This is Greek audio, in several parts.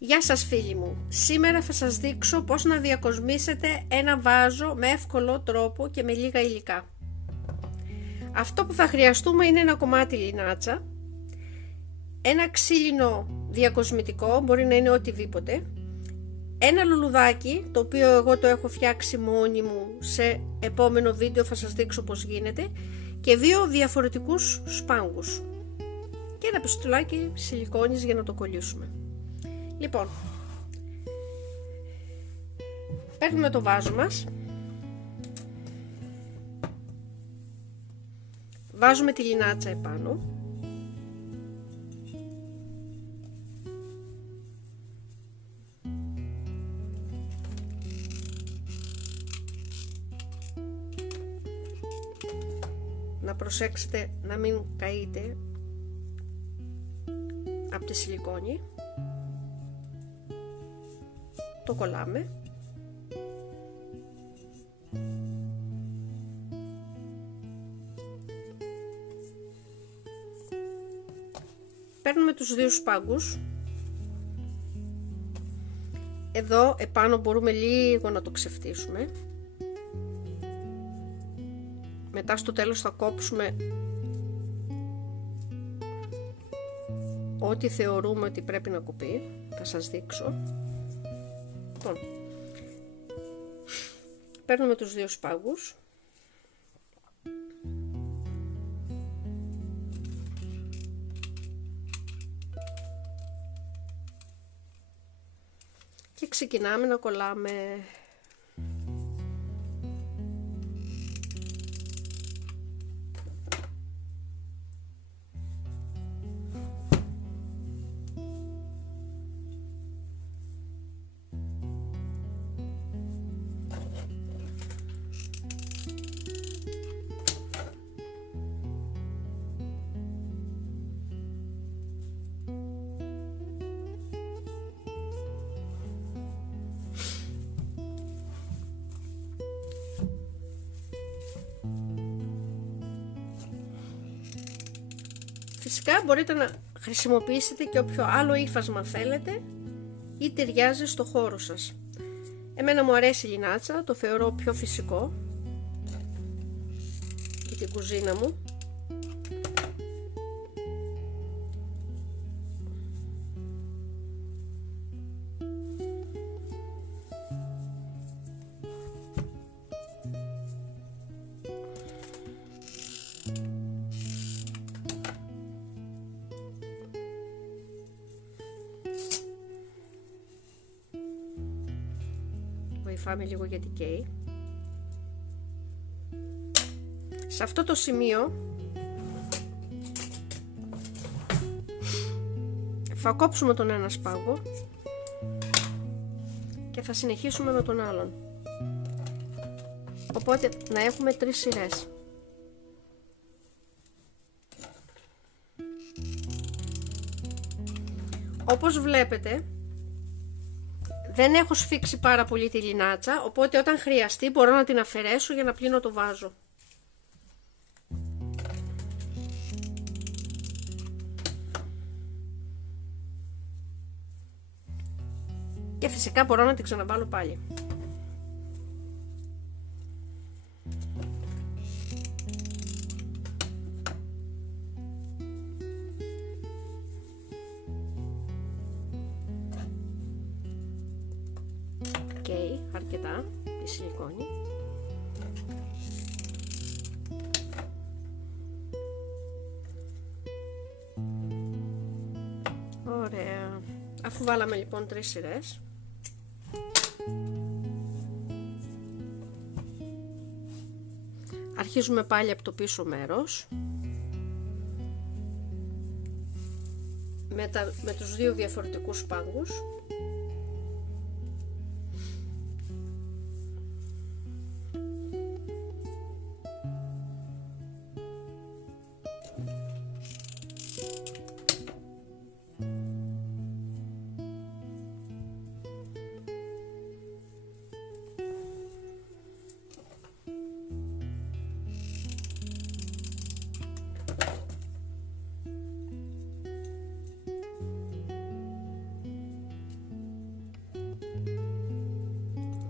Γεια σας φίλοι μου, σήμερα θα σας δείξω πώς να διακοσμήσετε ένα βάζο με εύκολο τρόπο και με λίγα υλικά. Αυτό που θα χρειαστούμε είναι ένα κομμάτι λινάτσα, ένα ξύλινο διακοσμητικό, μπορεί να είναι οτιδήποτε, ένα λουλουδάκι, το οποίο εγώ το έχω φτιάξει μόνη μου, σε επόμενο βίντεο θα σας δείξω πώς γίνεται, και δύο διαφορετικούς σπάγκους και ένα πιστολάκι σιλικόνης για να το κολλήσουμε. Λοιπόν, παίρνουμε το βάζο μας, βάζουμε τη λινάτσα επάνω, να προσέξετε να μην καείτε από τη σιλικόνη. Το κολλάμε. Παίρνουμε τους δύο σπάγκους. Εδώ επάνω μπορούμε λίγο να το ξεφτύσουμε. Μετά στο τέλος θα κόψουμε ό,τι θεωρούμε ότι πρέπει να κοπεί. Θα σας δείξω. Λοιπόν, παίρνουμε τους δύο σπάγκους, και ξεκινάμε να κολλάμε. Φυσικά μπορείτε να χρησιμοποιήσετε και όποιο άλλο ύφασμα θέλετε ή ταιριάζει στο χώρο σας. Εμένα μου αρέσει η λινάτσα, το θεωρώ πιο φυσικό για την κουζίνα μου. Βοηθάμε λίγο γιατί καίει. Σε αυτό το σημείο θα κόψουμε τον ένα σπάγο και θα συνεχίσουμε με τον άλλον. Οπότε να έχουμε 3 σειρές. Όπως βλέπετε, δεν έχω σφίξει πάρα πολύ τη λινάτσα, οπότε όταν χρειαστεί μπορώ να την αφαιρέσω για να πλύνω το βάζο. Και φυσικά μπορώ να την ξαναβάλω πάλι. Αρκετά η σιλικόνη. Ωραία. Αφού βάλαμε λοιπόν 3 σειρές, αρχίζουμε πάλι από το πίσω μέρος με τους δύο διαφορετικούς σπάγκους.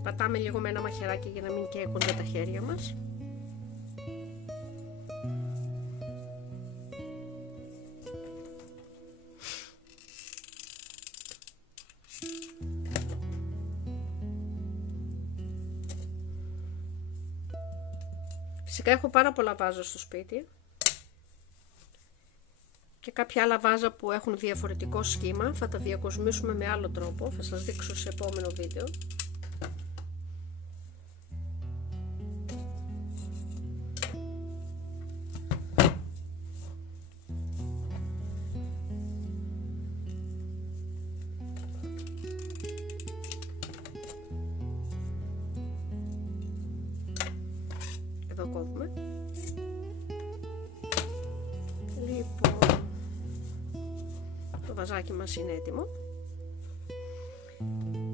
Πατάμε λίγο με ένα μαχαιράκι για να μην καίγονται τα χέρια μας. Φυσικά έχω πάρα πολλά βάζα στο σπίτι και κάποια άλλα βάζα που έχουν διαφορετικό σχήμα. Θα τα διακοσμήσουμε με άλλο τρόπο, θα σας δείξω σε επόμενο βίντεο. Εδώ κόβουμε. Λοιπόν, το βαζάκι μας είναι έτοιμο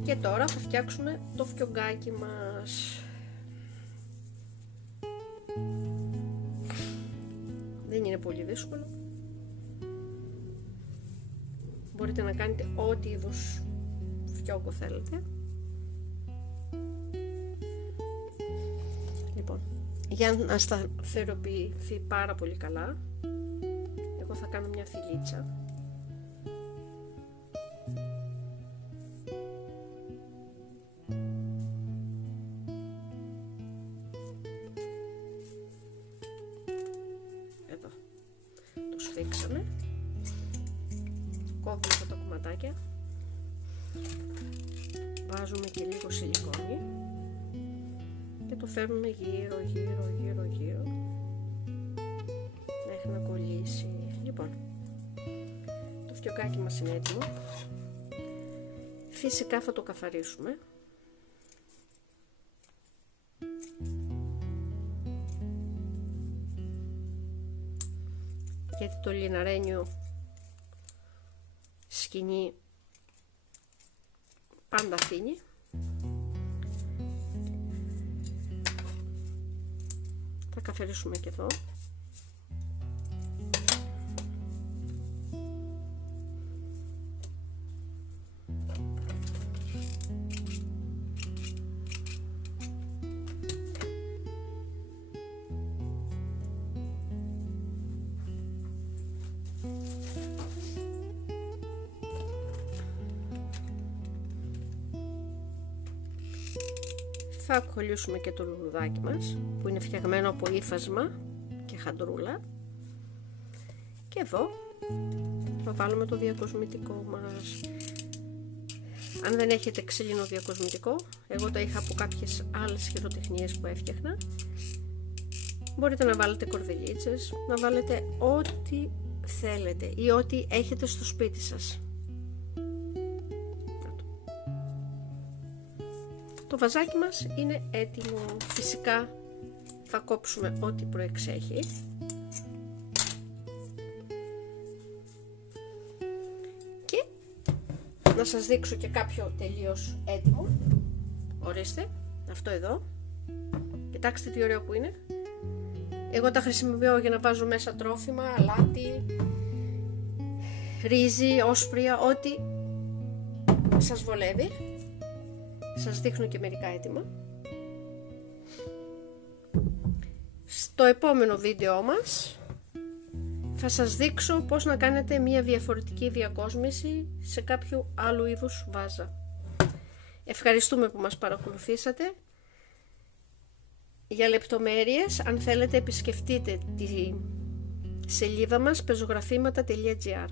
και τώρα θα φτιάξουμε το φιωγκάκι μας. Δεν είναι πολύ δύσκολο. Μπορείτε να κάνετε ό,τι είδους φιόγκο θέλετε. Λοιπόν, για να σταθεροποιηθεί πάρα πολύ καλά, εγώ θα κάνω μια φιλίτσα. Εδώ το σφίξαμε, κόβουμε αυτά τα κομματάκια, βάζουμε και λίγο σιλικόνι και το φέρνουμε γύρω μέχρι να κολλήσει. Λοιπόν, το φιωγκάκι μας είναι έτοιμο. Φυσικά θα το καθαρίσουμε. Γιατί το λιναρένιο σκοινί πάντα αφήνει. Θα καθαρίσουμε και εδώ. Θα κολλήσουμε και το λουλουδάκι μας που είναι φτιαγμένο από ύφασμα και χαντρούλα και εδώ θα βάλουμε το διακοσμητικό μας. Αν δεν έχετε ξύλινο διακοσμητικό, εγώ το είχα από κάποιες άλλες χειροτεχνίες που έφτιαχνα, μπορείτε να βάλετε κορδελίτσες, να βάλετε ό,τι θέλετε ή ό,τι έχετε στο σπίτι σας. Το βαζάκι μας είναι έτοιμο. Φυσικά θα κόψουμε ό,τι προεξέχει. Και να σας δείξω και κάποιο τελείως έτοιμο. Ορίστε, αυτό εδώ. Κοιτάξτε τι ωραίο που είναι. Εγώ τα χρησιμοποιώ για να βάζω μέσα τρόφιμα, αλάτι, ρύζι, όσπρια, ό,τι σας βολεύει. Σας δείχνω και μερικά έτοιμα. Στο επόμενο βίντεο μας θα σας δείξω πώς να κάνετε μια διαφορετική διακόσμηση σε κάποιο άλλου είδους βάζα. Ευχαριστούμε που μας παρακολουθήσατε. Για λεπτομέρειες, αν θέλετε, επισκεφτείτε τη σελίδα μας πεζογραφήματα.gr.